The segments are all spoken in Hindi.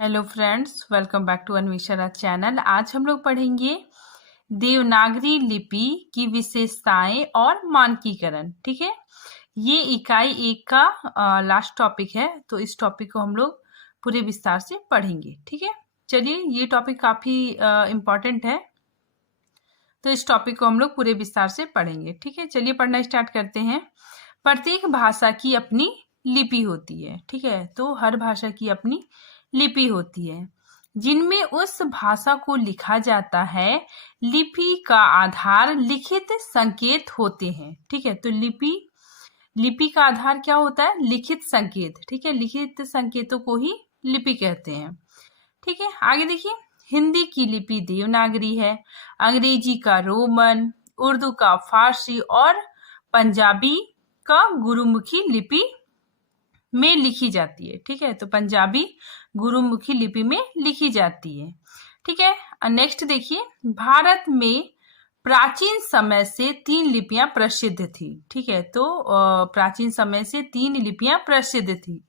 Hello friends, welcome back to Anveshana channel. आज हम लोग पढ़ेंगे देवनागरी लिपि की विशेषताएं और मानकीकरण। ठीक है, ये इकाई एक का लास्ट टॉपिक है, तो इस टॉपिक को हम लोग पूरे विस्तार से पढ़ेंगे। ठीक है, चलिए, ये टॉपिक काफी इम्पोर्टेंट है, तो इस टॉपिक को हम लोग पूरे विस्तार से पढ़ेंगे। ठीक है, चलिए पढ़ना स्टार्ट करते हैं। प्रत्येक भाषा की अपनी लिपि होती है। ठीक है, तो हर भाषा की अपनी लिपि होती है जिनमें उस भाषा को लिखा जाता है। लिपि का आधार लिखित संकेत होते हैं। ठीक है, तो लिपि का आधार क्या होता है? लिखित संकेत। ठीक है, लिखित संकेतों को ही लिपि कहते हैं। ठीक है, आगे देखिए। हिंदी की लिपि देवनागरी है, अंग्रेजी का रोमन, उर्दू का फारसी और पंजाबी का गुरुमुखी लिपि में लिखी जाती है। ठीक है, तो पंजाबी गुरुमुखी लिपि में लिखी जाती है। ठीक है, नेक्स्ट देखिए। भारत में प्राचीन समय से 3 लिपियां प्रसिद्ध थी। ठीक है, तो प्राचीन समय से 3 लिपियां प्रसिद्ध थी।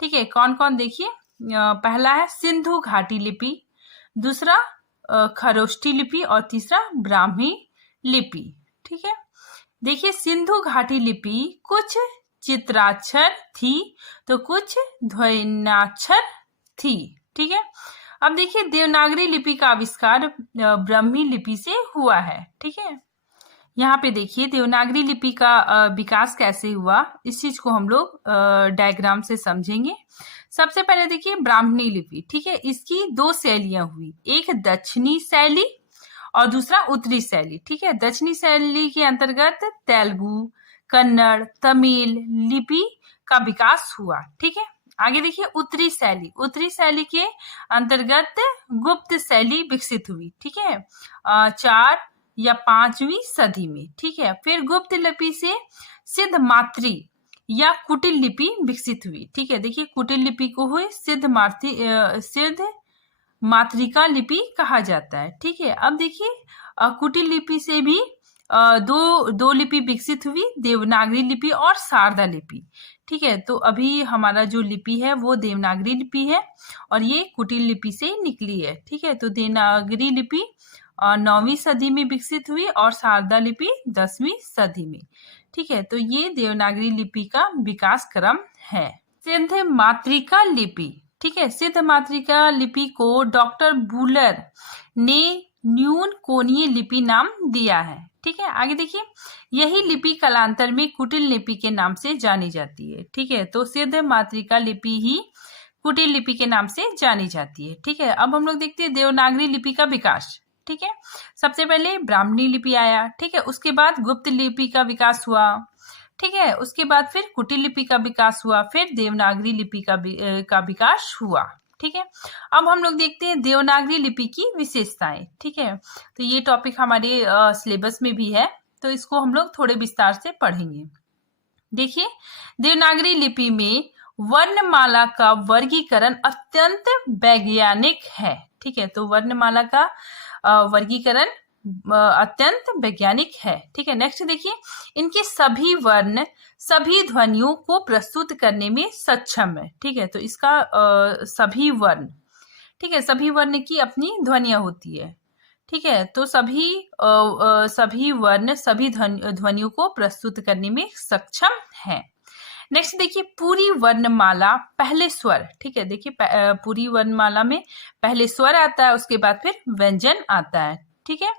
ठीक है, कौन कौन देखिए। पहला है सिंधु घाटी लिपि, दूसरा खरोष्ठी लिपि और तीसरा ब्राह्मी लिपि। ठीक है, देखिए, सिंधु घाटी लिपि कुछ चित्राक्षर थी तो कुछ ध्वन्याक्षर थी। ठीक है, अब देखिए, देवनागरी लिपि का आविष्कार ब्राह्मी लिपि से हुआ है। ठीक है, यहाँ पे देखिए देवनागरी लिपि का विकास कैसे हुआ, इस चीज को हम लोग डायग्राम से समझेंगे। सबसे पहले देखिए ब्राह्मणी लिपि। ठीक है, इसकी 2 शैलियां हुई, एक दक्षिणी शैली और दूसरा उत्तरी शैली। ठीक है, दक्षिणी शैली के अंतर्गत तेलुगु, कन्नड़, तमिल लिपि का विकास हुआ। ठीक है, आगे देखिए उत्तरी शैली के अंतर्गत गुप्त शैली विकसित हुई। ठीक है, 4 या 5वीं सदी में। ठीक है, फिर गुप्त लिपि से सिद्ध मात्री या कुटिल लिपि विकसित हुई। ठीक है, देखिए कुटिल लिपि को हुई सिद्ध मातृका लिपि कहा जाता है। ठीक है, अब देखिए कुटिल लिपि से भी दो लिपि विकसित हुई, देवनागरी लिपि और शारदा लिपि। ठीक है, तो अभी हमारा जो लिपि है वो देवनागरी लिपि है और ये कुटिल लिपि से निकली है। ठीक है, तो देवनागरी लिपि 9वीं सदी में विकसित हुई और शारदा लिपि 10वीं सदी में। ठीक है, तो ये देवनागरी लिपि का विकास क्रम है। सिद्ध मातृका लिपि। ठीक है, सिद्ध मातृका लिपि को डॉक्टर बुलर ने न्यून कोणीय लिपि नाम दिया है। ठीक है, आगे देखिए, यही लिपि कालांतर में कुटिल लिपि के नाम से जानी जाती है। ठीक है, तो सिद्ध मातृका लिपि ही कुटिल लिपि के नाम से जानी जाती है। ठीक है, अब हम लोग देखते हैं देवनागरी लिपि का विकास। ठीक है, सबसे पहले ब्राह्मणी लिपि आया। ठीक है, उसके बाद गुप्त लिपि का विकास हुआ। ठीक है, उसके बाद फिर कुटिल लिपि का विकास हुआ, फिर देवनागरी लिपि का विकास हुआ। ठीक है, अब हम लोग देखते हैं देवनागरी लिपि की विशेषताएं। ठीक है, तो ये टॉपिक हमारे सिलेबस में भी है, तो इसको हम लोग थोड़े विस्तार से पढ़ेंगे। देखिए, देवनागरी लिपि में वर्णमाला का वर्गीकरण अत्यंत वैज्ञानिक है। ठीक है, तो वर्णमाला का वर्गीकरण अत्यंत वैज्ञानिक है। ठीक है, नेक्स्ट देखिए, इनके सभी वर्ण सभी ध्वनियों को प्रस्तुत करने में सक्षम है। ठीक है, तो इसका सभी वर्ण, ठीक है, सभी वर्ण की अपनी ध्वनियां होती है। ठीक है, तो सभी वर्ण सभी ध्वनियों को प्रस्तुत करने में सक्षम है। नेक्स्ट देखिए, पूरी वर्णमाला पहले स्वर। ठीक है, देखिए पूरी वर्णमाला में पहले स्वर आता है, उसके बाद फिर व्यंजन आता है। ठीक है,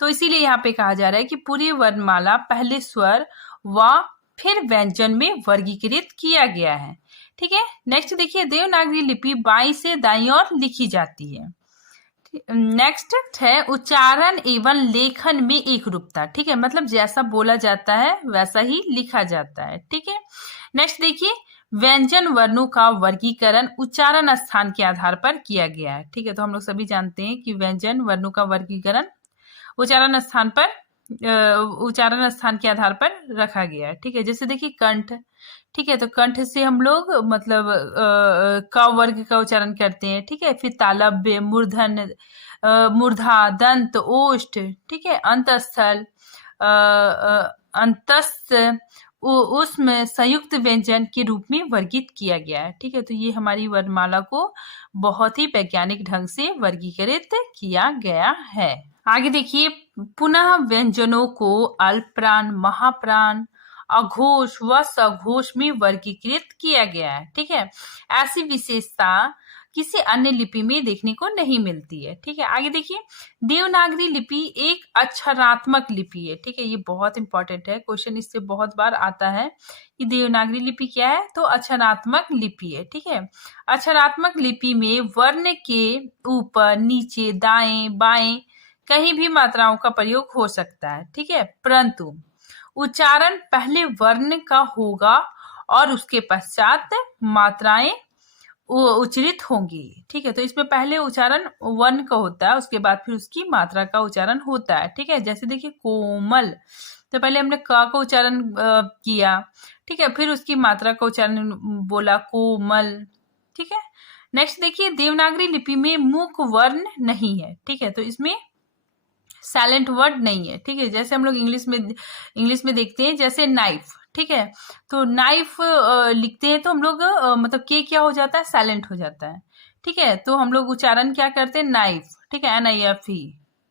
तो इसीलिए यहाँ पे कहा जा रहा है कि पूरी वर्णमाला पहले स्वर व फिर व्यंजन में वर्गीकृत किया गया है। ठीक है, नेक्स्ट देखिए, देवनागरी लिपि बाईं से दाईं ओर लिखी जाती है। नेक्स्ट है उच्चारण एवं लेखन में एक रूपता। ठीक है, मतलब जैसा बोला जाता है वैसा ही लिखा जाता है। ठीक है, नेक्स्ट देखिए, व्यंजन वर्णों का वर्गीकरण उच्चारण स्थान के आधार पर किया गया है। ठीक है, तो हम लोग सभी जानते हैं कि व्यंजन वर्णों का वर्गीकरण उच्चारण स्थान के आधार पर रखा गया है। ठीक है, जैसे देखिए कंठ। ठीक है, तो कंठ से हम लोग मतलब क वर्ग का उच्चारण करते हैं। ठीक है, फिर तालव्य, मूर्धन, मूर्धा, दंत, ओष्ठ। ठीक है, अंतस्थल, अंतस्थ, उसमें संयुक्त व्यंजन के रूप में वर्गीकृत किया गया है। ठीक है, तो ये हमारी वर्णमाला को बहुत ही वैज्ञानिक ढंग से वर्गीकृत किया गया है। आगे देखिए, पुनः व्यंजनों को अल्पप्राण, महाप्राण, अघोष व सघोष में वर्गीकृत किया गया है। ठीक है, ऐसी विशेषता किसी अन्य लिपि में देखने को नहीं मिलती है। ठीक है, आगे देखिए, देवनागरी लिपि एक अक्षरात्मक लिपि है। ठीक है, ये बहुत इंपॉर्टेंट है, क्वेश्चन इससे बहुत बार आता है कि देवनागरी लिपि क्या है, तो अक्षरात्मक लिपि है। ठीक है, अक्षरात्मक लिपि में वर्ण के ऊपर, नीचे, दाएं बाएं कहीं भी मात्राओं का प्रयोग हो सकता है। ठीक है, परंतु उच्चारण पहले वर्ण का होगा और उसके पश्चात मात्राएं उच्चारित होंगी। ठीक है, तो इसमें पहले उच्चारण वर्ण का होता है, उसके बाद फिर उसकी मात्रा का उच्चारण होता है। ठीक है, जैसे देखिए कोमल, तो पहले हमने क का उच्चारण किया। ठीक है, फिर उसकी मात्रा का उच्चारण बोला कोमल। ठीक है, नेक्स्ट देखिए, देवनागरी लिपि में मुख वर्ण नहीं है। ठीक है, तो इसमें साइलेंट वर्ड नहीं है। ठीक है, जैसे हम लोग इंग्लिश में देखते हैं, जैसे नाइफ। ठीक है, तो नाइफ लिखते हैं तो हम लोग मतलब के क्या हो जाता है, साइलेंट हो जाता है। ठीक है, तो हम लोग उच्चारण क्या करते हैं, नाइफ। ठीक है, NIFE।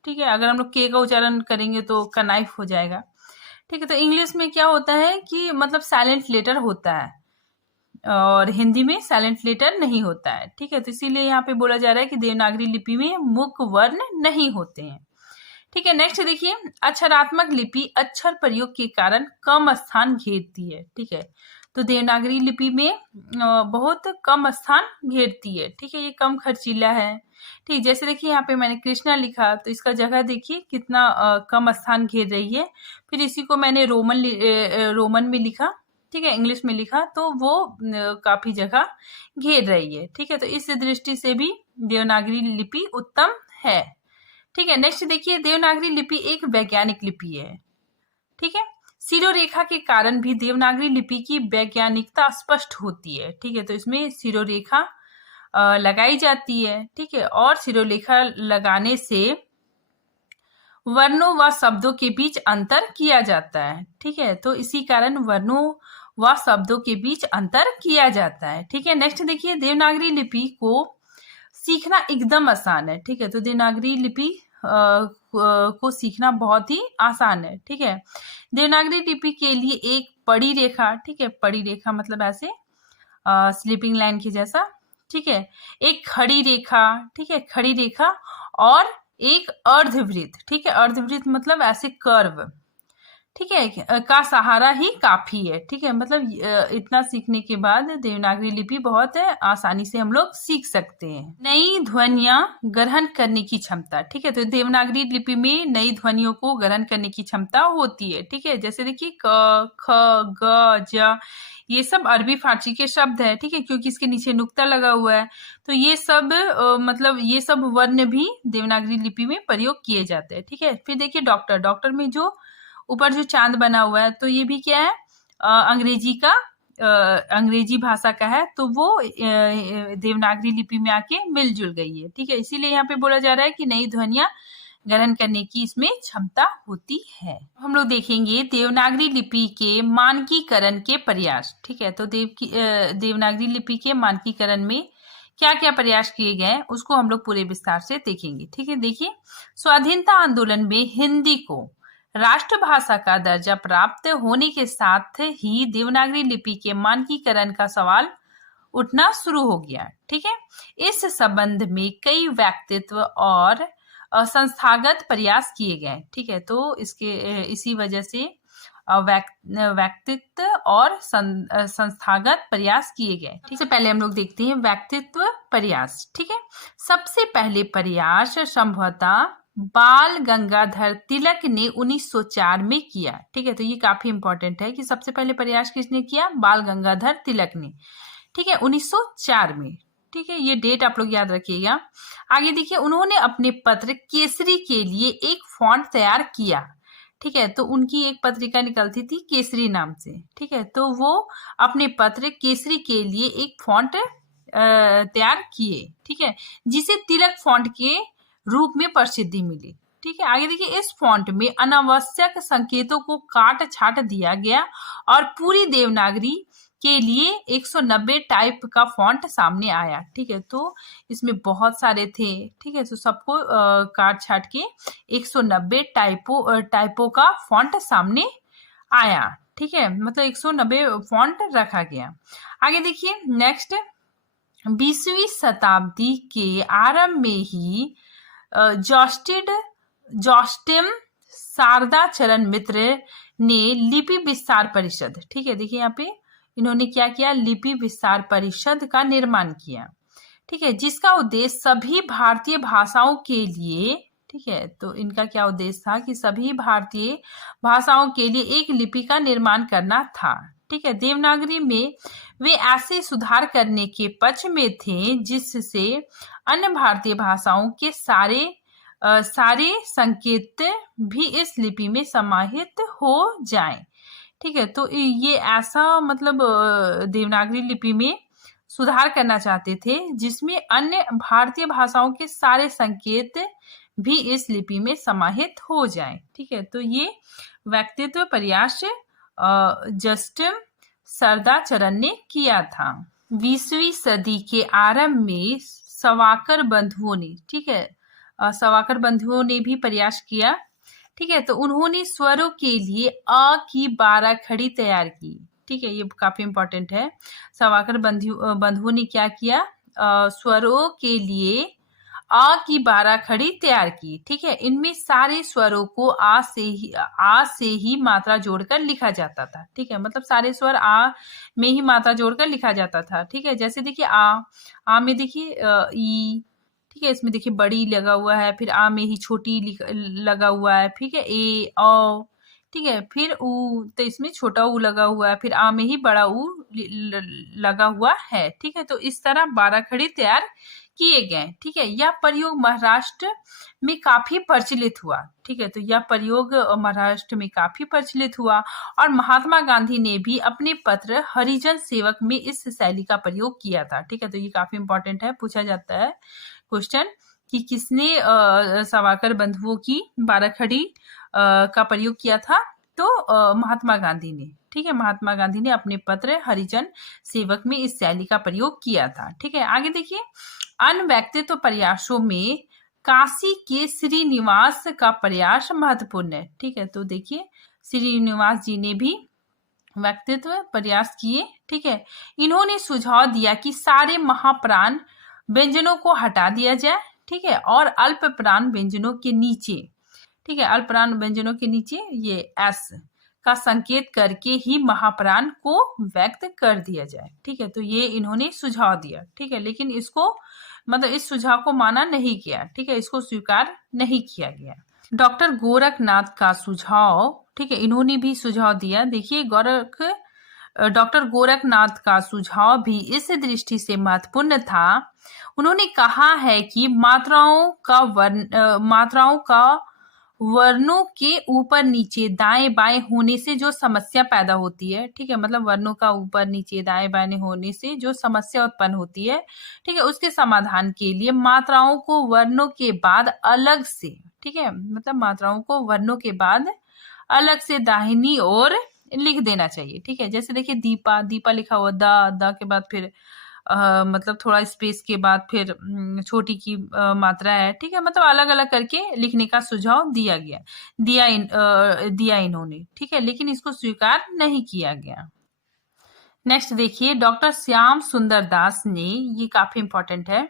ठीक है, अगर हम लोग के का उच्चारण करेंगे तो का नाइफ हो जाएगा। ठीक है, तो इंग्लिश में क्या होता है कि मतलब साइलेंट लेटर होता है और हिंदी में साइलेंट लेटर नहीं होता है। ठीक है, तो इसीलिए यहाँ पे बोला जा रहा है कि देवनागरी लिपि में मुख वर्ण नहीं होते हैं। ठीक है, नेक्स्ट देखिए, अक्षरात्मक लिपि अक्षर प्रयोग के कारण कम स्थान घेरती है। ठीक है, तो देवनागरी लिपि में बहुत कम स्थान घेरती है। ठीक है, ये कम खर्चीला है। ठीक, जैसे देखिए यहाँ पे मैंने कृष्णा लिखा, तो इसका जगह देखिए कितना कम स्थान घेर रही है। फिर इसी को मैंने रोमन में लिखा, ठीक है, इंग्लिश में लिखा, तो वो काफी जगह घेर रही है। ठीक है, तो इस दृष्टि से भी देवनागरी लिपि उत्तम है। ठीक है, नेक्स्ट देखिए, देवनागरी लिपि एक वैज्ञानिक लिपि है। ठीक है, शिरोरेखा के कारण भी देवनागरी लिपि की वैज्ञानिकता स्पष्ट होती है। ठीक है, तो इसमें शिरोरेखा लगाई जाती है। ठीक है, और शिरोरेखा लगाने से वर्णों व शब्दों के बीच अंतर किया जाता है। ठीक है, तो इसी कारण वर्णों व शब्दों के बीच अंतर किया जाता है। ठीक है, नेक्स्ट देखिए, देवनागरी लिपि को सीखना एकदम आसान है। ठीक है, तो देवनागरी लिपि को सीखना बहुत ही आसान है। ठीक है, देवनागरी लिपि के लिए एक पड़ी रेखा, ठीक है, पड़ी रेखा मतलब ऐसे स्लीपिंग लाइन की जैसा। ठीक है, एक खड़ी रेखा, ठीक है, खड़ी रेखा, और एक अर्धवृत्त। ठीक है, अर्धवृत्त मतलब ऐसे कर्व, ठीक है, का सहारा ही काफी है। ठीक है, मतलब इतना सीखने के बाद देवनागरी लिपि बहुत आसानी से हम लोग सीख सकते हैं। नई ध्वनियां ग्रहण करने की क्षमता। ठीक है, तो देवनागरी लिपि में नई ध्वनियों को ग्रहण करने की क्षमता होती है। ठीक है, जैसे देखिए क, ख, ग, ज, ये सब अरबी फारसी के शब्द है। ठीक है, क्योंकि इसके नीचे नुक्ता लगा हुआ है, तो ये सब मतलब ये सब वर्ण भी देवनागरी लिपि में प्रयोग किए जाते हैं। ठीक है, फिर देखिए डॉक्टर, डॉक्टर में जो ऊपर जो चांद बना हुआ है, तो ये भी क्या है, अंग्रेजी भाषा का है, तो वो देवनागरी लिपि में आके मिलजुल गई है। ठीक है, इसीलिए यहाँ पे बोला जा रहा है कि नई ध्वनियां ग्रहण करने की इसमें क्षमता होती है। हम लोग देखेंगे देवनागरी लिपि के मानकीकरण के प्रयास। ठीक है, तो देवनागरी लिपि के मानकीकरण में क्या क्या प्रयास किए गए उसको हम लोग पूरे विस्तार से देखेंगे। ठीक है, देखिए, स्वाधीनता आंदोलन में हिंदी को राष्ट्रभाषा का दर्जा प्राप्त होने के साथ ही देवनागरी लिपि के मानकीकरण का सवाल उठना शुरू हो गया। ठीक है, इस संबंध में कई व्यक्तित्व और संस्थागत प्रयास किए गए। ठीक है, तो इसी वजह से व्यक्तित्व और संस्थागत प्रयास किए गए। ठीक है, पहले हम लोग देखते हैं व्यक्तित्व प्रयास। ठीक है, सबसे पहले प्रयास संभवतः बाल गंगाधर तिलक ने 1904 में किया। ठीक है, तो ये काफी इंपॉर्टेंट है कि सबसे पहले प्रयास किसने किया, बाल गंगाधर तिलक ने। ठीक है, 1904 में। ठीक है, ये डेट आप लोग याद रखिएगा। आगे देखिए, उन्होंने अपने पत्र केसरी के लिए एक फॉन्ट तैयार किया। ठीक है, तो उनकी एक पत्रिका निकलती थी केसरी नाम से। ठीक है, तो वो अपने पत्र केसरी के लिए एक फॉन्ट तैयार किए। ठीक है, जिसे तिलक फॉन्ट के रूप में प्रसिद्धि मिली। ठीक है। आगे देखिए, इस फॉन्ट में अनावश्यक संकेतों को काट छाट दिया गया और पूरी देवनागरी के लिए 190 टाइप का फॉन्ट सामने आया। ठीक है, तो इसमें बहुत सारे थे। ठीक है, तो सबको काट छाट के 190 टाइपों का फॉन्ट सामने आया। ठीक है, मतलब 190 फॉन्ट रखा गया। आगे देखिए नेक्स्ट, 20वीं शताब्दी के आरंभ में ही जोस्टिम शारदा चरण मित्र ने लिपि विस्तार परिषद, ठीक है, देखिए यहाँ पे इन्होंने क्या किया, लिपि विस्तार परिषद का निर्माण किया। ठीक है, जिसका उद्देश्य सभी भारतीय भाषाओं के लिए, ठीक है, तो इनका क्या उद्देश्य था कि सभी भारतीय भाषाओं के लिए एक लिपि का निर्माण करना था। ठीक है, देवनागरी में वे ऐसे सुधार करने के पक्ष में थे जिससे अन्य भारतीय भाषाओं के सारे संकेत भी इस लिपि में समाहित हो जाएं। ठीक है, तो ये ऐसा मतलब देवनागरी लिपि में सुधार करना चाहते थे जिसमें अन्य भारतीय भाषाओं के सारे संकेत भी इस लिपि में समाहित हो जाएं। ठीक है, तो ये व्यक्तित्व प्रयास जस्टिन सरदाचरण ने किया था। 20वीं सदी के आरंभ में सवाकर बंधुओं ने, ठीक है, सवाकर बंधुओं ने भी प्रयास किया। ठीक है, तो उन्होंने स्वरों के लिए अ की 12 खड़ी तैयार की। ठीक है, ये काफी इंपॉर्टेंट है। सवाकर बंधुओं ने क्या किया, स्वरों के लिए आ की 12 खड़ी तैयार की। ठीक है, इनमें सारे स्वरों को आ से ही मात्रा जोड़कर लिखा जाता था। ठीक है, मतलब सारे स्वर आ में ही मात्रा जोड़कर लिखा जाता था। ठीक है, जैसे देखिए आ में देखिए ई, ठीक है, इसमें देखिए बड़ी लगा हुआ है, फिर आ में ही छोटी लगा हुआ है। ठीक है, ए ओ, ठीक है, फिर ऊ, तो इसमें छोटा ऊ लगा हुआ है, फिर आ में ही बड़ा ऊ लगा हुआ है। ठीक है, तो इस तरह 12 खड़ी तैयार किए गए। ठीक है, यह प्रयोग महाराष्ट्र में काफी प्रचलित हुआ। ठीक है, तो यह प्रयोग महाराष्ट्र में काफी प्रचलित हुआ और महात्मा गांधी ने भी अपने पत्र हरिजन सेवक में इस शैली का प्रयोग किया था। ठीक है, तो ये काफी इंपॉर्टेंट है, पूछा जाता है क्वेश्चन कि किसने सवाकर बंधुओं की 12 खड़ी का प्रयोग किया था, तो महात्मा गांधी ने। ठीक है, महात्मा गांधी ने अपने पत्र हरिजन सेवक में इस शैली का प्रयोग किया था। ठीक है, आगे देखिए, अन्य व्यक्तित्व प्रयासों में काशी के श्रीनिवास का प्रयास महत्वपूर्ण है। ठीक है, तो देखिए श्रीनिवास जी ने भी व्यक्तित्व प्रयास किए। ठीक है, इन्होंने सुझाव दिया कि सारे महाप्राण व्यंजनों को हटा दिया जाए। ठीक है, और अल्प प्राण व्यंजनों के नीचे, ठीक है, अल्प प्राण व्यंजनों के नीचे ये एस का संकेत करके ही महाप्राण को व्यक्त कर दिया जाए। ठीक है, तो ये इन्होंने सुझाव दिया। ठीक है, लेकिन इसको मतलब इस सुझाव को माना नहीं गया। ठीक है, इसको स्वीकार नहीं किया गया। डॉक्टर गोरखनाथ का सुझाव, ठीक है, इन्होंने भी सुझाव दिया। देखिए डॉक्टर गोरखनाथ का सुझाव भी इस दृष्टि से महत्वपूर्ण था। उन्होंने कहा है कि मात्राओं का वर्णों के ऊपर नीचे दाएं बाएं होने से जो समस्या पैदा होती है। ठीक है, मतलब वर्णों का ऊपर नीचे दाएं बाएं होने से जो समस्या उत्पन्न होती है, ठीक है, उसके समाधान के लिए मात्राओं को वर्णों के बाद अलग से, ठीक है, मतलब मात्राओं को वर्णों के बाद अलग से दाहिनी ओर लिख देना चाहिए। ठीक है, जैसे देखिए दीपा लिखा हुआ द के बाद फिर मतलब थोड़ा स्पेस के बाद फिर छोटी की मात्रा है। ठीक है, मतलब अलग अलग करके लिखने का सुझाव दिया इन्होंने। ठीक है, लेकिन इसको स्वीकार नहीं किया गया। नेक्स्ट देखिए, डॉक्टर श्याम सुंदर दास ने, ये काफी इंपॉर्टेंट है,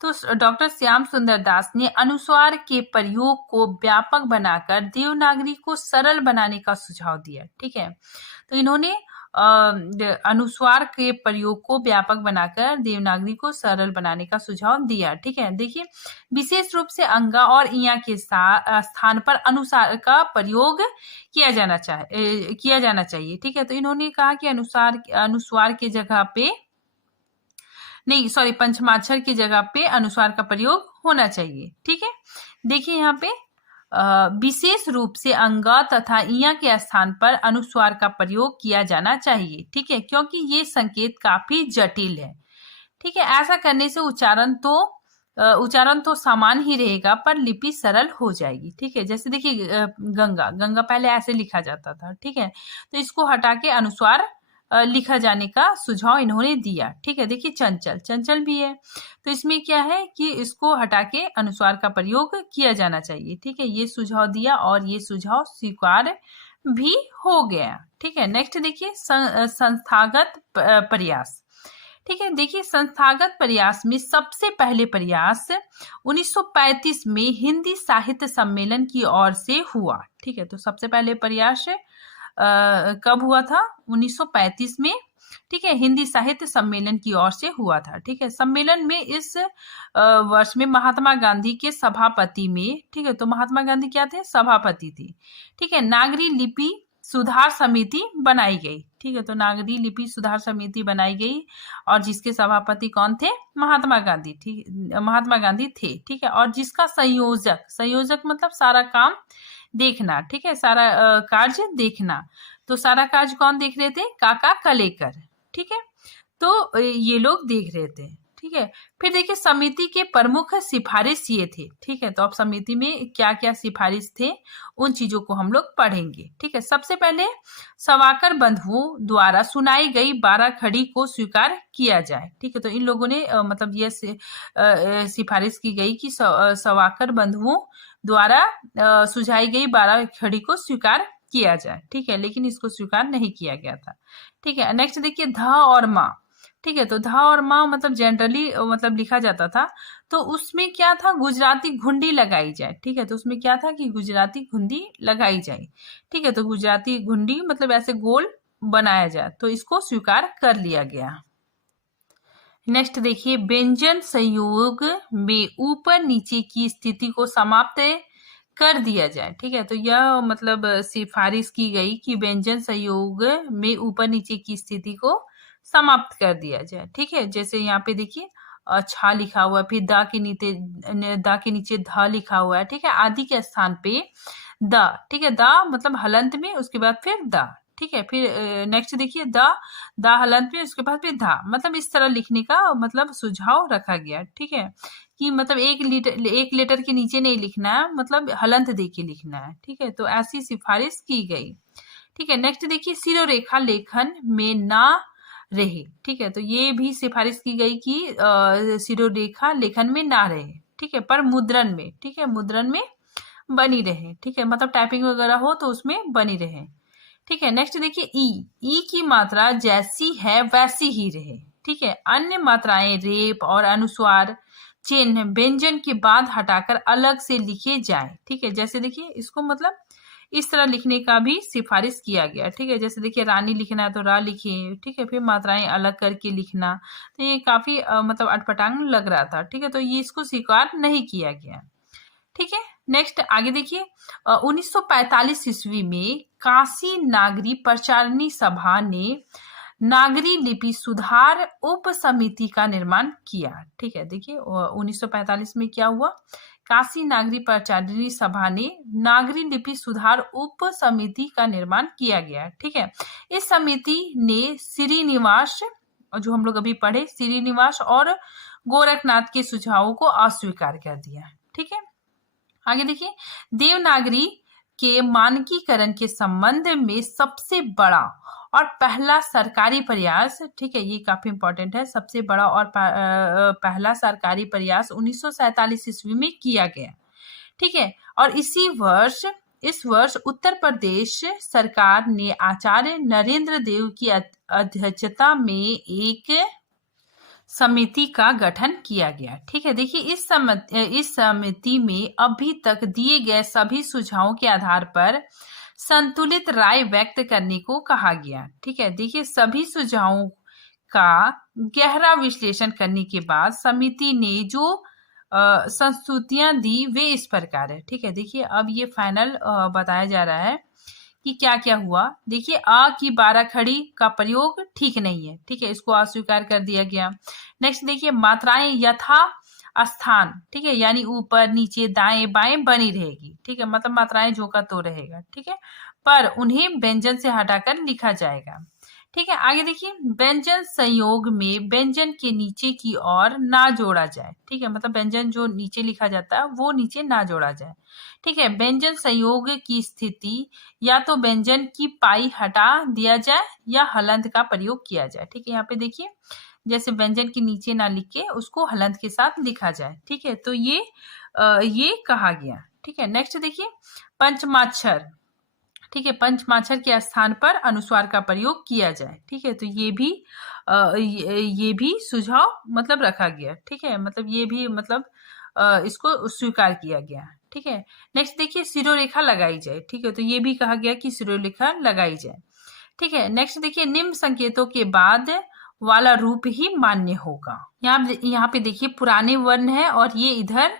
तो डॉक्टर श्याम सुंदर दास ने अनुस्वार के प्रयोग को व्यापक बनाकर देवनागरी को सरल बनाने का सुझाव दिया। ठीक है, तो इन्होंने अनुस्वार के प्रयोग को व्यापक बनाकर देवनागरी को सरल बनाने का सुझाव दिया। ठीक है, देखिए विशेष रूप से अंगा और इया के स्थान पर अनुस्वार का प्रयोग किया जाना चाहिए। ठीक है, तो इन्होंने कहा कि अनुस्वार के जगह पे नहीं, सॉरी, पंचमाक्षर की जगह पे अनुस्वार का प्रयोग होना चाहिए। ठीक है, देखिए यहाँ पे विशेष रूप से अंगा तथा इया के स्थान पर अनुस्वार का प्रयोग किया जाना चाहिए। ठीक है, क्योंकि ये संकेत काफी जटिल है। ठीक है, ऐसा करने से उच्चारण तो उच्चारण तो समान ही रहेगा पर लिपि सरल हो जाएगी। ठीक है, जैसे देखिए गंगा, गंगा पहले ऐसे लिखा जाता था। ठीक है, तो इसको हटा के अनुस्वार लिखा जाने का सुझाव इन्होंने दिया। ठीक है, देखिए चंचल, चंचल भी है, तो इसमें क्या है कि इसको हटा के अनुस्वार का प्रयोग किया जाना चाहिए। ठीक है, ये सुझाव दिया और ये सुझाव स्वीकार भी हो गया। ठीक है, नेक्स्ट देखिए संस्थागत प्रयास। ठीक है, देखिए संस्थागत प्रयास में सबसे पहले प्रयास 1935 में हिंदी साहित्य सम्मेलन की ओर से हुआ। ठीक है, तो सबसे पहले प्रयास कब हुआ था? 1935 में। ठीक है, हिंदी साहित्य सम्मेलन की ओर से हुआ था। ठीक है, सम्मेलन में इस वर्ष में महात्मा गांधी के सभापति में, ठीक है, तो महात्मा गांधी क्या थे? सभापति थे। ठीक है, नागरी लिपि सुधार समिति बनाई गई। ठीक है, तो नागरी लिपि सुधार समिति बनाई गई और जिसके सभापति कौन थे? महात्मा गांधी। ठीक, महात्मा गांधी थे। ठीक है, और जिसका संयोजक, संयोजक मतलब सारा काम देखना। ठीक है, सारा कार्य देखना, तो सारा कार्य कौन देख रहे थे? काका कलेकर। ठीक है, तो ये लोग देख रहे थे। ठीक है, फिर देखिए समिति के प्रमुख सिफारिश ये थे। ठीक है, तो अब समिति में क्या क्या सिफारिश थे उन चीजों को हम लोग पढ़ेंगे। ठीक है, सबसे पहले सवाकर बंधुओं द्वारा सुनाई गई 12 खड़ी को स्वीकार किया जाए। ठीक है, तो इन लोगों ने मतलब ये सिफारिश की गई कि सवाकर बंधुओं द्वारा सुझाई गई 12 खड़ी को स्वीकार किया जाए। ठीक है, लेकिन इसको स्वीकार नहीं किया गया था। ठीक है, नेक्स्ट देखिए ध और माँ। ठीक है, तो ध और माँ मतलब जनरली मतलब लिखा जाता था, तो उसमें क्या था? गुजराती घुंडी लगाई जाए। ठीक है, तो उसमें क्या था कि गुजराती घुंडी लगाई जाए। ठीक है, तो गुजराती घुंडी मतलब ऐसे गोल बनाया जाए, तो इसको स्वीकार कर लिया गया। नेक्स्ट देखिए व्यंजन संयोग में ऊपर नीचे की स्थिति को समाप्त कर दिया जाए। ठीक है, तो यह मतलब सिफारिश की गई कि व्यंजन संयोग में ऊपर नीचे की स्थिति को समाप्त कर दिया जाए। ठीक है, जैसे यहाँ पे देखिए छा लिखा हुआ है, फिर दा के नीचे ध लिखा हुआ है। ठीक है, आदि के स्थान पे द। ठीक है, द मतलब हलंत में, उसके बाद फिर द। ठीक है, फिर नेक्स्ट देखिए द हलंत में, उसके बाद फिर धा, मतलब इस तरह लिखने का मतलब सुझाव रखा गया। ठीक है, कि मतलब एक लेटर के नीचे नहीं लिखना है, मतलब हलंत दे के लिखना है। ठीक है, तो ऐसी सिफारिश की गई। ठीक है, नेक्स्ट देखिए सिरोरेखा लेखन में ना रहे। ठीक है, तो ये भी सिफारिश की गई कि सिरोरेखा लेखन में ना रहे। ठीक है, पर मुद्रण में, ठीक है, मुद्रण में बनी रहे। ठीक है, मतलब टाइपिंग वगैरह हो तो उसमें बनी रहे। ठीक है, नेक्स्ट देखिए ई की मात्रा जैसी है वैसी ही रहे। ठीक है, अन्य मात्राएं रेप और अनुस्वार चिन्ह व्यंजन के बाद हटाकर अलग से लिखे जाए। ठीक है, जैसे देखिए इसको मतलब इस तरह लिखने का भी सिफारिश किया गया। ठीक है, जैसे देखिए रानी लिखना है तो रा लिखिए। ठीक है, फिर मात्राएं अलग करके लिखना, तो ये काफी मतलब अटपटांग लग रहा था। ठीक है, तो ये इसको स्वीकार नहीं किया गया। ठीक है, नेक्स्ट आगे देखिए 1945 ईस्वी में काशी नागरी प्रचारणी सभा ने नागरी लिपि सुधार उप समिति का निर्माण किया। ठीक है, देखिए 1945 में क्या हुआ? काशी नागरी प्रचारणी सभा ने नागरी लिपि सुधार उप समिति का निर्माण किया गया। ठीक है, इस समिति ने श्रीनिवास, जो हम लोग अभी पढ़े, श्रीनिवास और गोरखनाथ के सुझावों को अस्वीकार कर दिया। ठीक है, आगे देखिए देवनागरी के मानकीकरण के संबंध में सबसे बड़ा और पहला सरकारी प्रयास, ठीक है, ये काफी इंपॉर्टेंट है, सबसे बड़ा और पहला सरकारी प्रयास 1947 ईस्वी में किया गया। ठीक है, और इस वर्ष उत्तर प्रदेश सरकार ने आचार्य नरेंद्र देव की अध्यक्षता में एक समिति का गठन किया गया। ठीक है, देखिए इस समिति में अभी तक दिए गए सभी सुझावों के आधार पर संतुलित राय व्यक्त करने को कहा गया। ठीक है, देखिए सभी सुझावों का गहरा विश्लेषण करने के बाद समिति ने जो संस्तुतियां दी वे इस प्रकार है। ठीक है, देखिए अब ये फाइनल बताया जा रहा है कि क्या क्या हुआ। देखिए आ की 12 खड़ी का प्रयोग ठीक नहीं है। ठीक है, इसको अस्वीकार कर दिया गया। नेक्स्ट देखिए मात्राएं यथा स्थान, ठीक है, यानी ऊपर नीचे दाएं बाएं बनी रहेगी। ठीक है, मतलब मात्राएं जो का तो रहेगा। ठीक है, पर उन्हें व्यंजन से हटाकर लिखा जाएगा। ठीक है, आगे देखिए, व्यंजन संयोग में व्यंजन के नीचे की ओर ना जोड़ा जाए। ठीक है, मतलब व्यंजन जो नीचे लिखा जाता है वो नीचे ना जोड़ा जाए। ठीक है, व्यंजन संयोग की स्थिति या तो व्यंजन की पाई हटा दिया जाए या हलंत का प्रयोग किया जाए। ठीक है, यहाँ पे देखिए, जैसे व्यंजन के नीचे ना लिख के उसको हलंत के साथ लिखा जाए। ठीक है, तो ये कहा गया। ठीक है, नेक्स्ट देखिए, पंचमाक्षर। ठीक है, पंचमाक्षर के स्थान पर अनुस्वार का प्रयोग किया जाए। ठीक है, तो ये भी सुझाव मतलब रखा गया। ठीक है, मतलब ये भी मतलब इसको स्वीकार किया गया। ठीक है, नेक्स्ट देखिए, शिरोरेखा लगाई जाए। ठीक है, तो ये भी कहा गया कि शिरोरेखा लगाई जाए। ठीक है, नेक्स्ट देखिए, निम्न संकेतों के बाद वाला रूप ही मान्य होगा। यहाँ पे देखिए, पुराने वर्ण है और ये इधर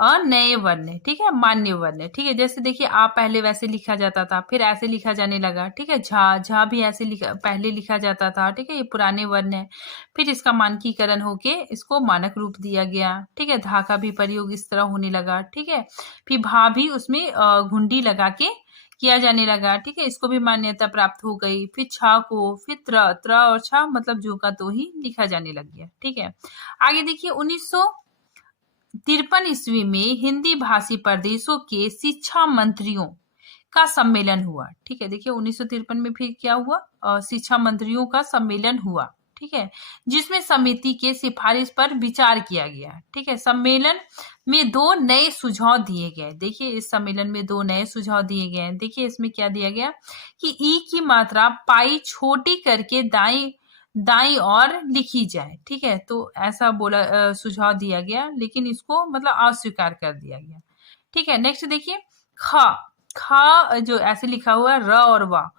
नए वर्ण है। ठीक है, मान्य वर्ण है। ठीक है, जैसे देखिए, आ पहले वैसे लिखा जाता था, फिर ऐसे लिखा जाने लगा। ठीक है, झा भी ऐसे पहले लिखा जाता था। ठीक है, ये पुराने वर्ण है। फिर इसका मानकीकरण होके इसको मानक रूप दिया गया। ठीक है, धा का भी प्रयोग इस तरह होने लगा। ठीक है, फिर भा भी उसमें घुंडी लगा के किया जाने लगा। ठीक है, इसको भी मान्यता प्राप्त हो गई। फिर छा को, फिर त्र और छा मतलब जो का तो ही लिखा जाने लग गया। ठीक है, आगे देखिए, 1953 ईस्वी में हिंदी भाषी प्रदेशों के शिक्षा मंत्रियों का सम्मेलन हुआ। ठीक है, देखिए 1953 में फिर क्या हुआ, शिक्षा मंत्रियों का सम्मेलन हुआ। ठीक है, जिसमें समिति के सिफारिश पर विचार किया गया। ठीक है, सम्मेलन में 2 नए सुझाव दिए गए। देखिए, इस सम्मेलन में 2 नए सुझाव दिए गए हैं। देखिए, इसमें क्या दिया गया कि ई की मात्रा पाई छोटी करके दाई और लिखी जाए। ठीक है, तो ऐसा सुझाव दिया गया, लेकिन इसको मतलब अस्वीकार कर दिया गया। ठीक है, नेक्स्ट देखिए, खा जो ऐसे लिखा हुआ है, र और वा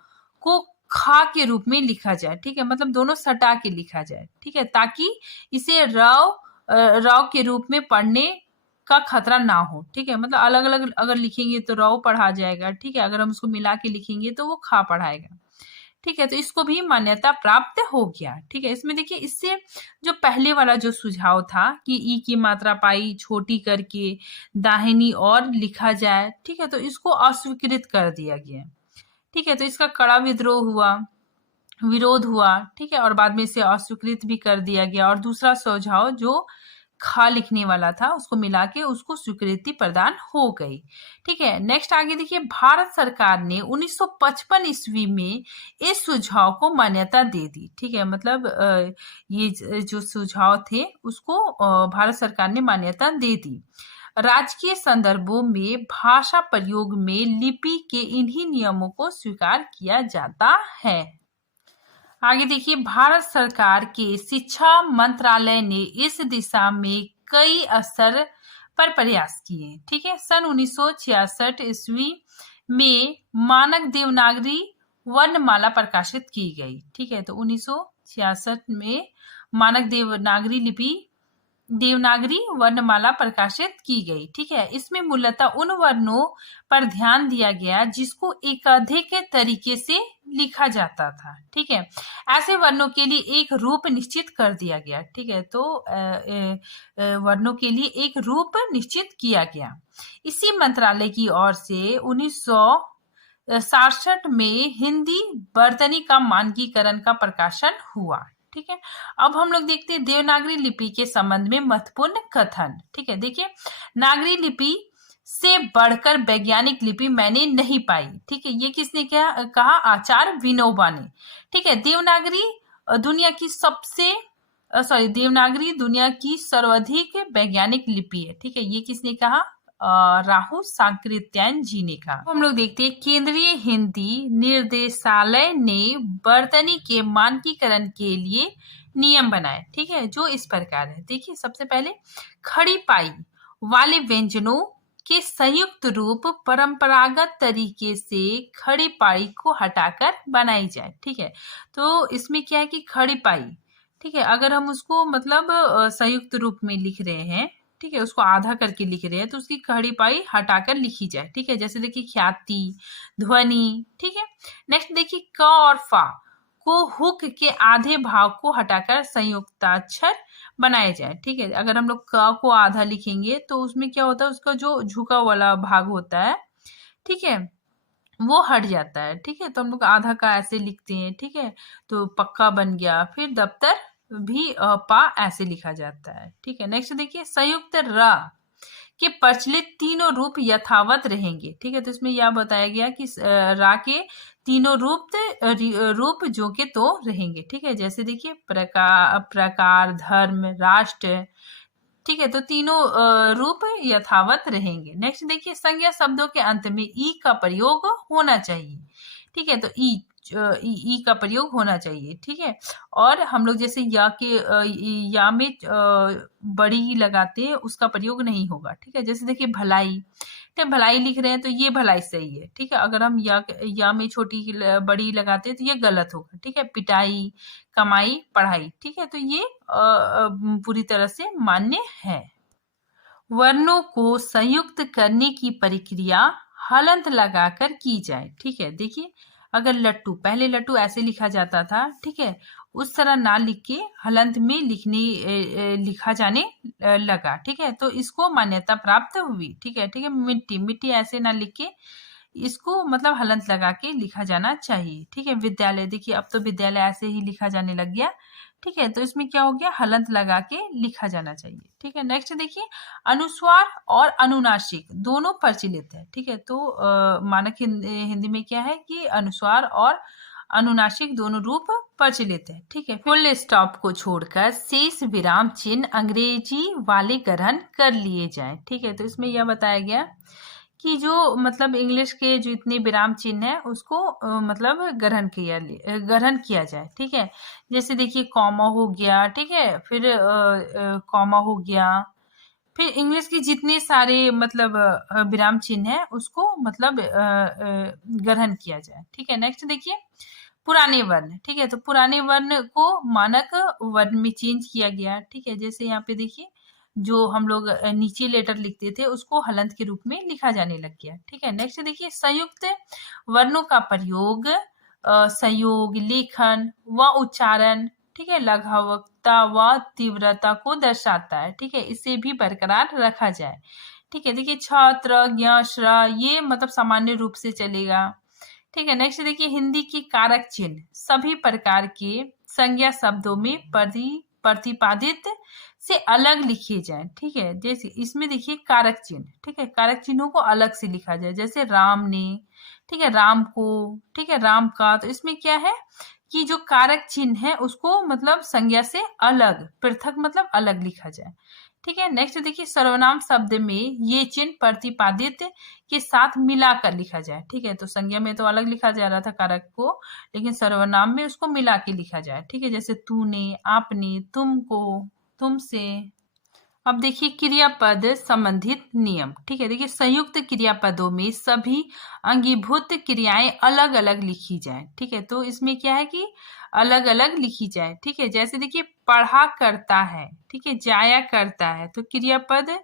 को खा के रूप में लिखा जाए। ठीक है, मतलब दोनों सटा के लिखा जाए। ठीक है, ताकि इसे राव के रूप में पढ़ने का खतरा ना हो। ठीक है, मतलब अलग अलग अगर लिखेंगे तो राव पढ़ा जाएगा। ठीक है, अगर हम उसको मिला के लिखेंगे तो वो खा पढ़ाएगा। ठीक है, तो इसको भी मान्यता प्राप्त हो गया। ठीक है, इसमें देखिए, इससे जो पहले वाला जो सुझाव था कि ई की मात्रा पाई छोटी करके दाहिनी और लिखा जाए। ठीक है, तो इसको अस्वीकृत कर दिया गया। ठीक है, तो इसका कड़ा विरोध हुआ। ठीक है, और बाद में इसे अस्वीकृत भी कर दिया गया और दूसरा सुझाव जो खा लिखने वाला था उसको मिला के उसको स्वीकृति प्रदान हो गई। ठीक है, नेक्स्ट आगे देखिए, भारत सरकार ने 1955 ईस्वी में इस सुझाव को मान्यता दे दी। ठीक है, मतलब ये जो सुझाव थे उसको भारत सरकार ने मान्यता दे दी। राजकीय संदर्भों में भाषा प्रयोग में लिपि के इन्हीं नियमों को स्वीकार किया जाता है। आगे देखिए, भारत सरकार के शिक्षा मंत्रालय ने इस दिशा में कई स्तर पर प्रयास किए। ठीक है, सन 1966 ईस्वी में मानक देवनागरी वर्णमाला प्रकाशित की गई। ठीक है, तो 1966 में मानक देवनागरी वर्णमाला प्रकाशित की गई। ठीक है, इसमें मूलतः उन वर्णों पर ध्यान दिया गया जिसको एकाधिक तरीके से लिखा जाता था। ठीक है, ऐसे वर्णों के लिए एक रूप निश्चित कर दिया गया। ठीक है, तो वर्णों के लिए एक रूप निश्चित किया गया। इसी मंत्रालय की ओर से 1967 में हिंदी वर्तनी का मानकीकरण का प्रकाशन हुआ। ठीक है, अब हम लोग देखते हैं देवनागरी लिपि के संबंध में महत्वपूर्ण कथन। ठीक है, देखिए, नागरी लिपि से बढ़कर वैज्ञानिक लिपि मैंने नहीं पाई। ठीक है, ये किसने कहा? आचार्य विनोबा ने। ठीक है, देवनागरी दुनिया की सर्वाधिक वैज्ञानिक लिपि है। ठीक है, ये किसने कहा? राहु सांकृत्यायन जी ने कहा। हम लोग देखते हैं केंद्रीय हिंदी निर्देशालय ने वर्तनी के मानकीकरण के लिए नियम बनाए। ठीक है, जो इस प्रकार है। देखिए, सबसे पहले खड़ी पाई वाले व्यंजनों के संयुक्त रूप परंपरागत तरीके से खड़ी पाई को हटाकर बनाई जाए। ठीक है, तो इसमें क्या है कि खड़ी पाई, ठीक है, अगर हम उसको मतलब संयुक्त रूप में लिख रहे हैं, ठीक है, उसको आधा करके लिख रहे हैं, तो उसकी खड़ी पाई हटाकर लिखी जाए। ठीक है, जैसे देखिए ख्याति, ध्वनि। ठीक है, नेक्स्ट देखिए क और फा को हुक के आधे भाग को हटाकर संयुक्ताक्षर बनाए जाए। ठीक है, अगर हम लोग क को आधा लिखेंगे तो उसमें क्या होता है, उसका जो झुका वाला भाग होता है, ठीक है, वो हट जाता है। ठीक है, तो हम लोग आधा का ऐसे लिखते हैं। ठीक है, तो पक्का बन गया। फिर दफ्तर भी पा ऐसे लिखा जाता है। ठीक है, नेक्स्ट देखिए, संयुक्त र के प्रचलित तीनों रूप यथावत रहेंगे। ठीक है, तो इसमें यह बताया गया कि रा के तीनों रूप जो के तो रहेंगे। ठीक है, जैसे देखिए, प्रकार, धर्म, राष्ट्र। ठीक है, तो तीनों रूप यथावत रहेंगे। नेक्स्ट देखिए, संज्ञा शब्दों के अंत में ई का प्रयोग होना चाहिए। ठीक है, तो ई का प्रयोग होना चाहिए। ठीक है, और हम लोग जैसे या में बड़ी ही लगाते हैं, उसका प्रयोग नहीं होगा। ठीक है, जैसे देखिए, भलाई। ठीक है, भलाई लिख रहे हैं तो ये भलाई सही है। ठीक है, अगर हम या में छोटी बड़ी लगाते हैं तो ये गलत होगा। ठीक है, पिटाई, कमाई, पढ़ाई। ठीक है, तो ये पूरी तरह से मान्य है। वर्णों को संयुक्त करने की प्रक्रिया हलंत लगाकर की जाए। ठीक है, देखिए, अगर लट्टू, पहले लट्टू ऐसे लिखा जाता था। ठीक है, उस तरह ना लिख के हलंत में लिखा जाने लगा। ठीक है, तो इसको मान्यता प्राप्त हुई। ठीक है, ठीक है, मिट्टी, मिट्टी ऐसे ना लिख के इसको मतलब हलंत लगा के लिखा जाना चाहिए। ठीक है, विद्यालय, देखिए अब तो विद्यालय ऐसे ही लिखा जाने लग गया। ठीक है, तो इसमें क्या हो गया, हलंत लगा के लिखा जाना चाहिए। ठीक है, नेक्स्ट देखिए, अनुस्वार और अनुनासिक दोनों प्रचलित है। ठीक है, तो मानक हिंदी में क्या है कि अनुस्वार और अनुनासिक दोनों रूप प्रचलित है। ठीक है, फुल स्टॉप को छोड़कर शेष विराम चिन्ह अंग्रेजी वाले ग्रहण कर लिए जाएं। ठीक है, तो इसमें यह बताया गया कि जो मतलब इंग्लिश के जो इतने विराम चिन्ह है उसको मतलब ग्रहण किया जाए। ठीक है, जैसे देखिए, कॉमा हो गया। ठीक है, फिर कॉमा हो गया। फिर इंग्लिश के जितने सारे मतलब विराम चिन्ह है उसको मतलब ग्रहण किया जाए। ठीक है, नेक्स्ट देखिए, पुराने वर्ण। ठीक है, तो पुराने वर्ण को मानक वर्ण में चेंज किया गया। ठीक है, जैसे यहाँ पे देखिए, जो हम लोग नीचे लेटर लिखते थे उसको हलंत के रूप में लिखा जाने लग गया। ठीक है, नेक्स्ट देखिए, संयुक्त वर्णों का प्रयोग संयोग, लेखन व उच्चारण। ठीक है, लघुता व तीव्रता को दर्शाता है। ठीक है, इसे भी बरकरार रखा जाए। ठीक है, देखिए, छात्र, ज्ञ, श्र, ये मतलब सामान्य रूप से चलेगा। ठीक है, नेक्स्ट देखिए, हिंदी की कारक चिन्ह सभी प्रकार के संज्ञा शब्दों में प्रतिपादित से अलग लिखे जाए। ठीक है, जैसे इसमें देखिए, कारक चिन्ह। ठीक है, कारक चिन्हों को अलग से लिखा जाए, जैसे राम ने। ठीक है, राम को। ठीक है, राम का। तो इसमें क्या है कि जो कारक चिन्ह है उसको मतलब संज्ञा से अलग, पृथक मतलब अलग लिखा जाए। ठीक है, नेक्स्ट देखिए, सर्वनाम शब्द में ये चिन्ह प्रतिपादित के साथ मिलाकर लिखा जाए। ठीक है, तो संज्ञा में तो अलग लिखा जा रहा था कारक को, लेकिन सर्वनाम में उसको मिला के लिखा जाए। ठीक है, जैसे तूने, आपने, तुमको, तुमसे। अब देखिए, क्रियापद संबंधित नियम। ठीक है, देखिए, संयुक्त क्रियापदों में सभी अंगीभूत क्रियाएं अलग अलग लिखी जाए। ठीक है, तो इसमें क्या है कि अलग अलग लिखी जाए। ठीक है, जैसे देखिए, पढ़ा करता है। ठीक है, जाया करता है, तो क्रियापद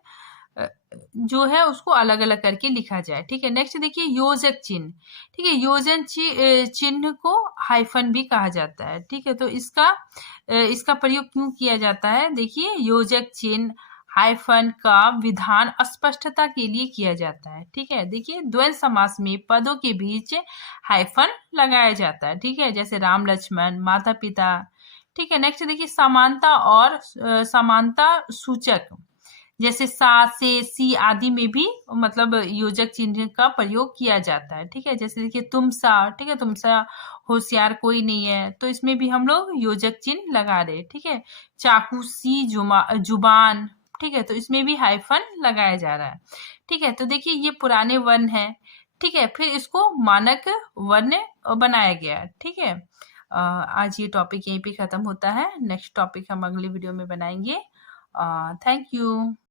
जो है उसको अलग अलग करके लिखा जाए। ठीक है, नेक्स्ट देखिए, योजक चिन्ह। ठीक है, योजन चिन्ह को हाइफन भी कहा जाता है। ठीक है, तो इसका प्रयोग क्यों किया जाता है, देखिए, योजक चिन्ह हाइफन का विधान स्पष्टता के लिए किया जाता है। ठीक है, देखिए, द्वंद्व समास में पदों के बीच हाइफन लगाया जाता है। ठीक है, जैसे राम, लक्ष्मण, माता पिता। ठीक है, नेक्स्ट देखिए, समानता और समानता सूचक, जैसे सा, से, सी आदि में भी मतलब योजक चिन्ह का प्रयोग किया जाता है। ठीक है, जैसे देखिए, तुम सा। ठीक है, तुम सा होशियार कोई नहीं है, तो इसमें भी हम लोग योजक चिन्ह लगा रहे। ठीक है, चाकू, सी, जुबान। ठीक है, तो इसमें भी हाइफन लगाया जा रहा है। ठीक है, तो देखिए, ये पुराने वर्ण है। ठीक है, फिर इसको मानक वर्ण बनाया गया। ठीक है, आज ये टॉपिक यहीं पे खत्म होता है। नेक्स्ट टॉपिक हम अगले वीडियो में बनाएंगे। Thank you.